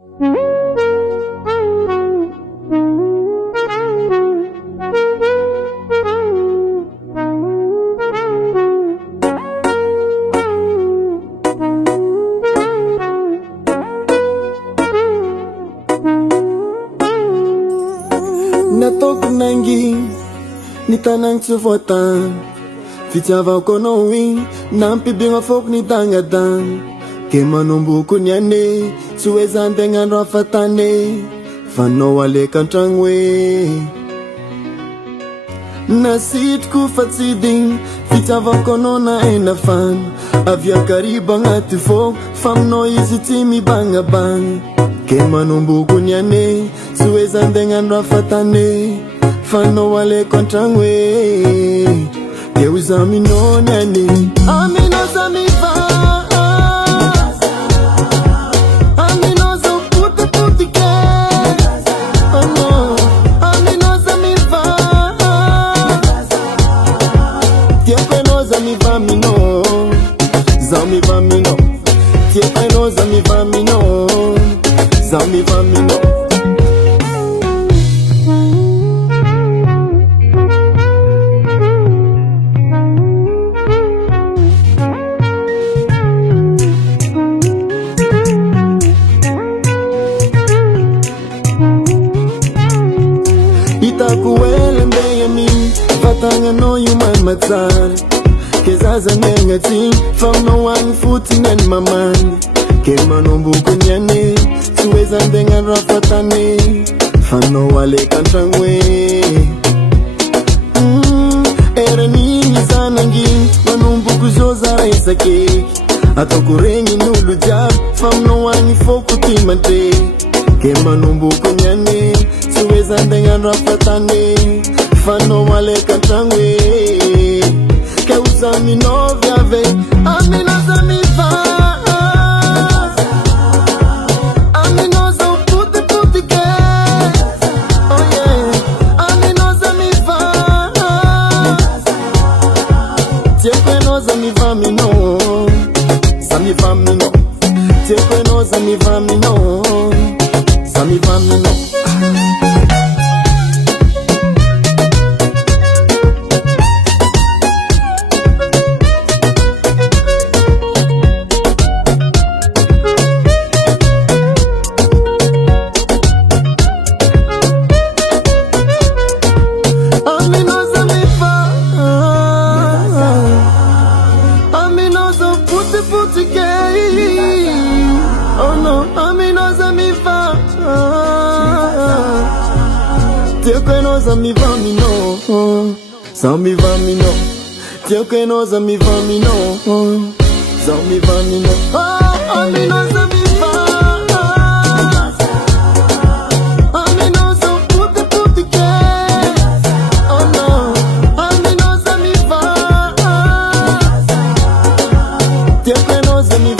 Natoko nangi ni tanang tsy voatany fitiavako anao igny nampibigna foko ny dagnadan ke manomboko ny ane tsy hoe zan-tegna andro afatane fanao aleka antragno hoe nasitriko fa tsy digny fitiavako anao na ena fana avy akaribo agnaty foko fa aminao izy tsy mibagnabagna ke manomboko ny ane tsy hoe zan-tegna andro afatane fanao aleko antragno hoe eu za aminao ny ane aminao za mivaha aminao za potipotike aminao za mivaha tiako enao za mivaha aminao za mivaha aminao tiako enao za mivaha aminao za mivaha aminao Itakuwele mbeye mimi Fatanga no yuman matsara Kezaza nyengati Famno wangi futi nani mamani Kema nombu kunyane Suweza ndenga rafatane Fano wale kantrangwe Era nini zanangi Manumbu kuzoza raisa keki Atokurengi nulu jab Famno wangi foku timante Kema nombu kunyane Suweza ndenga rafatane Fano wale kantrangwe Keuza minovya ve Amina za mivaha Amina za potipotike Oh yeah Amina za mivaha Tieko za mivaha mino Za mivaha mino Tieko za mivaha mino Za mivaha mino Oh no, amina za mivaha Tieko za mivaha mino Za mivaha mino Tieko za mivaha mino Za mivaha mino Amina za mivaha Amina za potipotike Oh no, amina za mivaha Tieko za mivaha